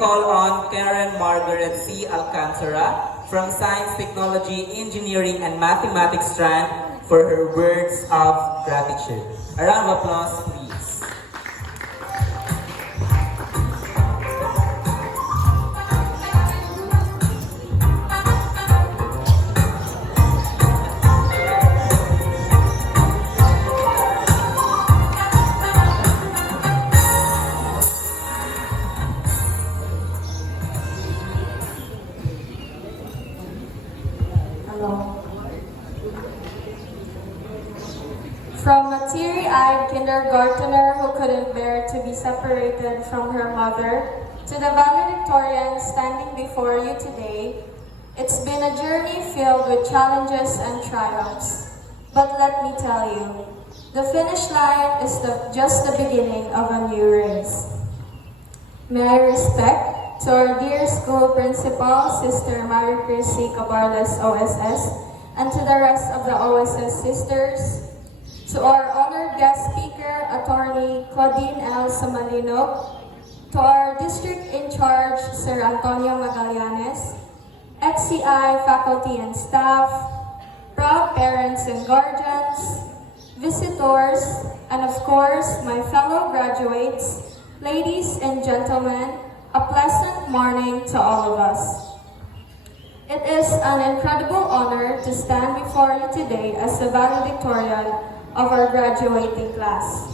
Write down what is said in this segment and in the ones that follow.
Call on Karen Margaret C. Alcantara from Science, Technology, Engineering, and Mathematics strand for her words of gratitude. A round of applause, please. Hello. From a teary-eyed kindergartner who couldn't bear to be separated from her mother, to the valedictorian standing before you today, it's been a journey filled with challenges and triumphs. But let me tell you, the finish line is just the beginning of a new race. May I respect to our dear school principal, Sister Mary Chris C. Cabarles, OSS, and to the rest of the OSS sisters, to our honored guest speaker, Attorney Claudine L. Samalino, to our district in charge, Sir Antonio Magallanes, XCI faculty and staff, proud parents and guardians, visitors, and of course, my fellow graduates, ladies and gentlemen, a pleasant morning to all of us. It is an incredible honor to stand before you today as the valedictorian of our graduating class.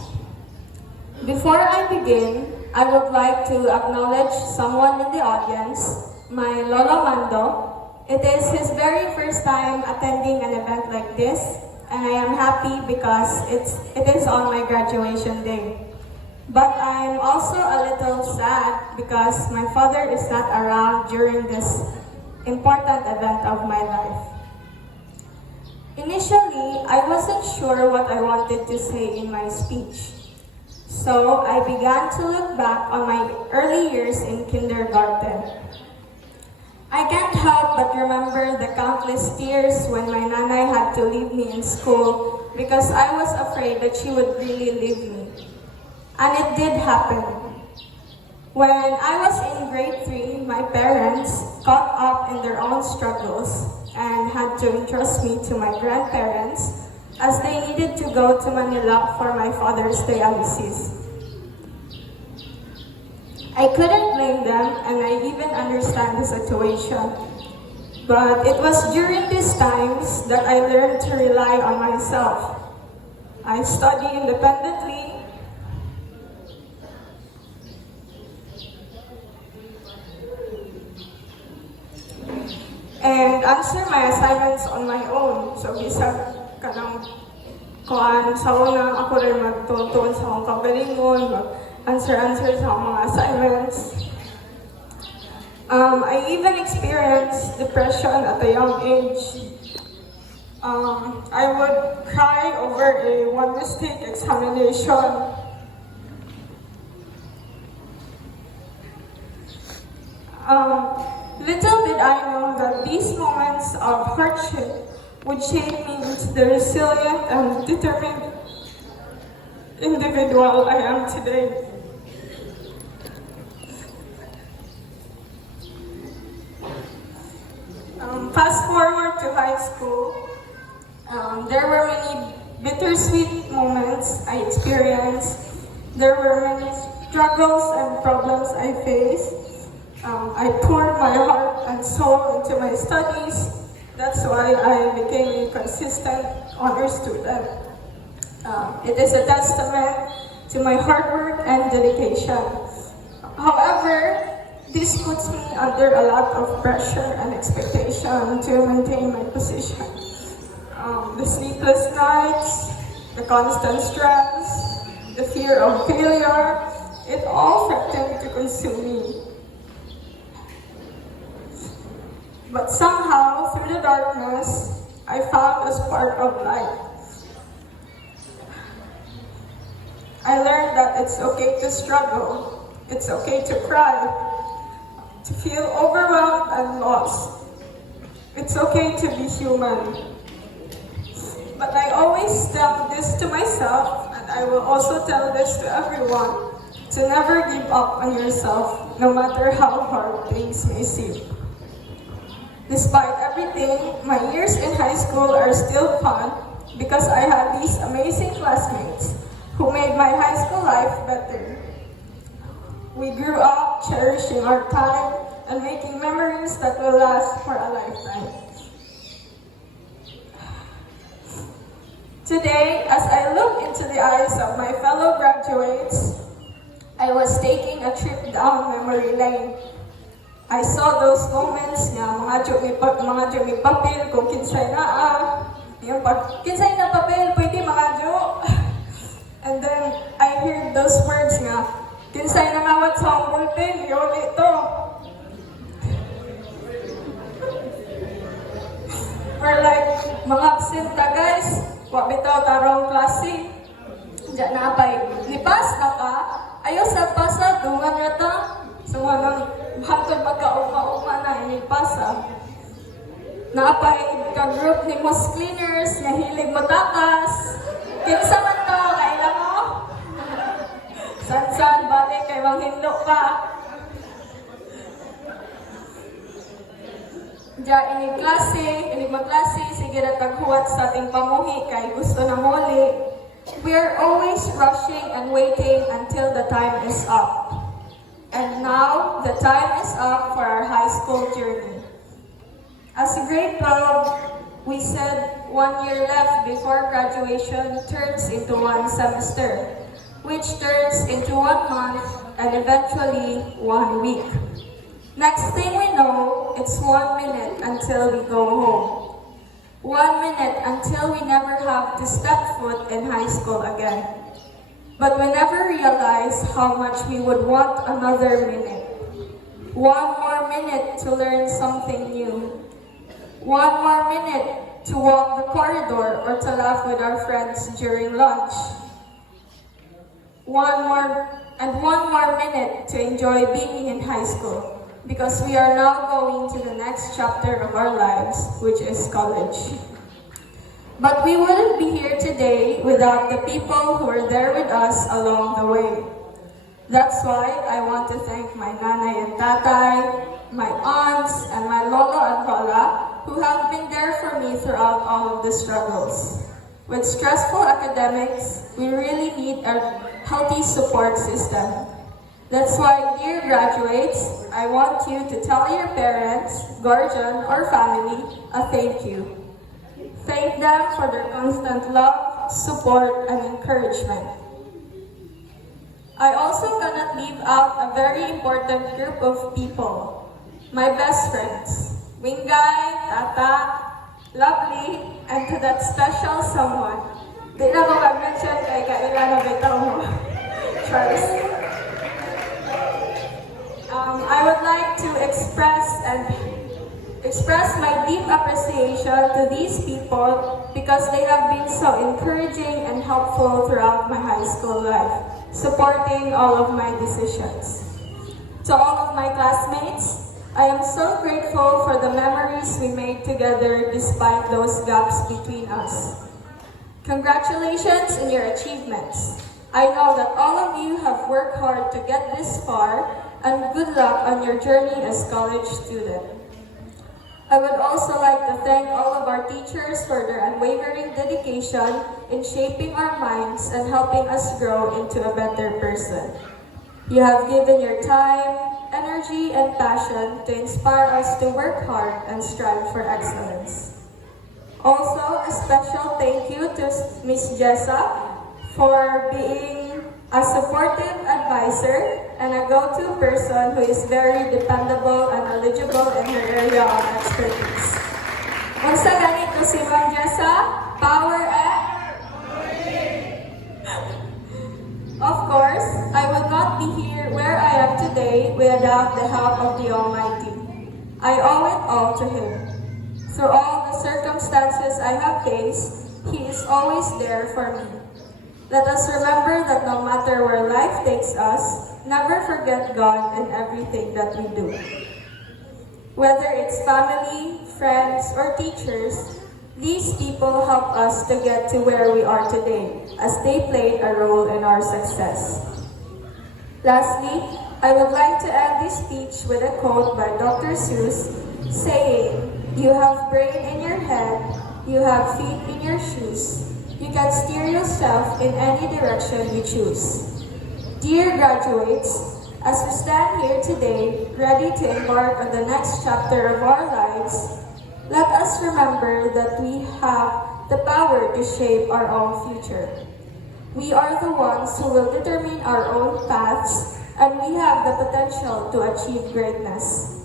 Before I begin, I would like to acknowledge someone in the audience, my Lolo Mando. It is his very first time attending an event like this, and I am happy because it is on my graduation day. But I'm also a little sad because my father is not around during this important event of my life. Initially, I wasn't sure what I wanted to say in my speech. So I began to look back on my early years in kindergarten. I can't help but remember the countless tears when my nanay had to leave me in school because I was afraid that she would really leave me. And it did happen. When I was in grade 3, my parents, caught up in their own struggles, and had to entrust me to my grandparents as they needed to go to Manila for my father's dialysis. I couldn't blame them, and I even understand the situation. But it was during these times that I learned to rely on myself. I studied independently, and answer my assignments on my own. So, bisag ka ng kuan sa una, ako rin magtutuon sa akong kagalingon, mag-answer sa mga assignments. I even experienced depression at a young age. I would cry over a one mistake examination. Little did I know that these moments of hardship would shape me into the resilient and determined individual I am today. Fast forward to high school, there were many bittersweet moments I experienced. There were many struggles and problems I faced. I poured my heart and soul into my studies. That's why I became a consistent honor student. It is a testament to my hard work and dedication. However, this puts me under a lot of pressure and expectation to maintain my position. The sleepless nights, the constant stress, the fear of failure, it all threatened to consume me. But somehow, through the darkness, I found a spark of light. I learned that it's okay to struggle, it's okay to cry, to feel overwhelmed and lost. It's okay to be human. But I always tell this to myself, and I will also tell this to everyone, to never give up on yourself. no matter how hard things may seem. Despite everything, my years in high school are still fun because I had these amazing classmates who made my high school life better. We grew up cherishing our time and making memories that will last for a lifetime. Today, as I look into the eyes of my fellow graduates, I was taking a trip down memory lane. I saw those moments nga mga jo mi papel kung kinsay na yung pag kinsay na papel pwede mga jo. And then I heard those words nga kinsay na ngawat sa ballpen yun ito. Or like mga absent ta guys, wa bitaw tarong klase. Diyan na apay lipas na ka, ayo sa pasa dungan rata. So hanggang hantod magkauma-uma na inipasa. Naapay ka-group ni Mos Cleaners na hilig matakas. Kinsa man to, kaila mo? San-san, balik kay manghindo ka. Diya ini magklase, sige na taghuwat sa ating pamuhi kay gusto na muli. We are always rushing and waiting until the time is up. And now, the time is up for our high school journey. As a grade 12, we said 1 year left before graduation turns into 1 semester, which turns into 1 month and eventually 1 week. Next thing we know, it's 1 minute until we go home. 1 minute until we never have to step foot in high school again. But we never realized how much we would want another minute. 1 more minute to learn something new. 1 more minute to walk the corridor or to laugh with our friends during lunch. 1 more minute to enjoy being in high school, because we are now going to the next chapter of our lives, which is college. But we wouldn't be here today without the people who were there with us along the way. That's why I want to thank my nanay and tatay, my aunts, and my lolo and lola, who have been there for me throughout all of the struggles. With stressful academics, we really need a healthy support system. That's why, dear graduates, I want you to tell your parents, guardian, or family a thank you. Thank them for their constant love, support, and encouragement. I also cannot leave out a very important group of people. My best friends, Wingay, Tata, Lovely, and to that special someone. Di na ko mag-mention kay kailan na bitaw mo. Charles. I would like to express my deep appreciation to these people because they have been so encouraging and helpful throughout my high school life, supporting all of my decisions. To all of my classmates, I am so grateful for the memories we made together despite those gaps between us. Congratulations on your achievements. I know that all of you have worked hard to get this far, and good luck on your journey as college student. I would also like to thank all of our teachers for their unwavering dedication in shaping our minds and helping us grow into a better person. You have given your time, energy, and passion to inspire us to work hard and strive for excellence. Also, a special thank you to Ms. Jessa for being a supportive advisor and a go-to person who is very dependable and eligible in her area of expertise. Unsa ganito si Ma'am Jessa? Power and... Of course, I would not be here where I am today without the help of the Almighty. I owe it all to Him. Through all the circumstances I have faced, He is always there for me. Let us remember that no matter where life takes us, never forget God in everything that we do. Whether it's family, friends, or teachers, these people help us to get to where we are today, as they played a role in our success. Lastly, I would like to end this speech with a quote by Dr. Seuss saying, "You have brain in your head, you have feet in your shoes. You can steer yourself in any direction you choose." Dear graduates, as we stand here today, ready to embark on the next chapter of our lives, let us remember that we have the power to shape our own future. We are the ones who will determine our own paths, and we have the potential to achieve greatness.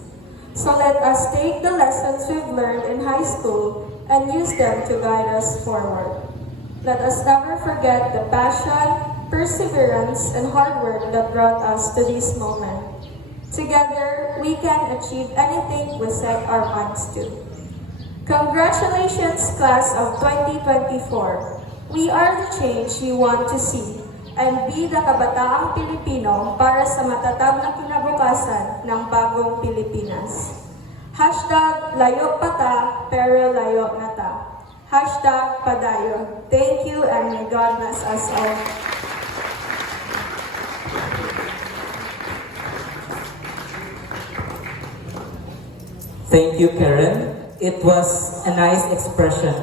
So let us take the lessons we've learned in high school and use them to guide us forward. Let us never forget the passion, perseverance, and hard work that brought us to this moment. Together, we can achieve anything we set our minds to. Congratulations, class of 2024. We are the change we want to see and be the kabataang Pilipino para sa matatag na kinabukasan ng bagong Pilipinas. Hashtag layo pa ta, pero layo na ta. Hashtag padayon. Thank you and may God bless us all. Thank you, Karen. It was a nice expression